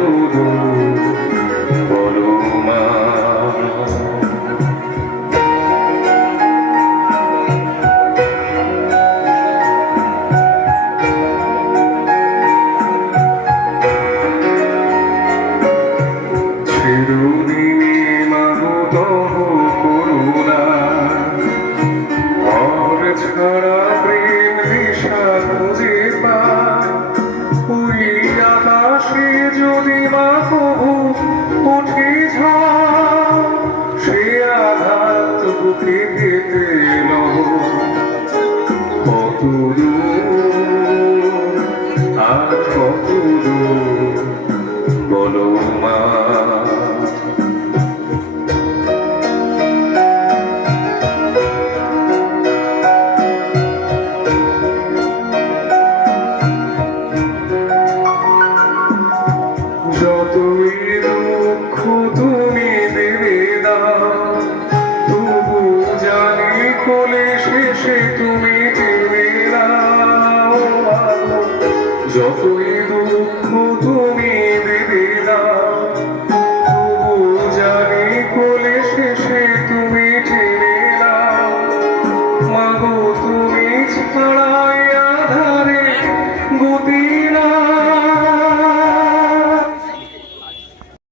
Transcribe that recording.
দূর বলো মা। চিরদিনে মাগো তব করুণা, ঘর ছাড়া প্রেম দিশা খুঁজে পায়। ওই আকাশে যদি মা কবু ওঠে ঝড়, সে আঘাত বুকে পেতে লহ কত দূর আর কত দূর বলো মা। যতই দুঃখ তুমি দেবে দাও, তবু জানি কোলে শেষে তুমি দেবে না। যতই দুঃখ তুমি দেবে দাও, তবু জানি কোলে শেষে তুমি টেনে নাও। মাগো তুমি ছাড়াই আধার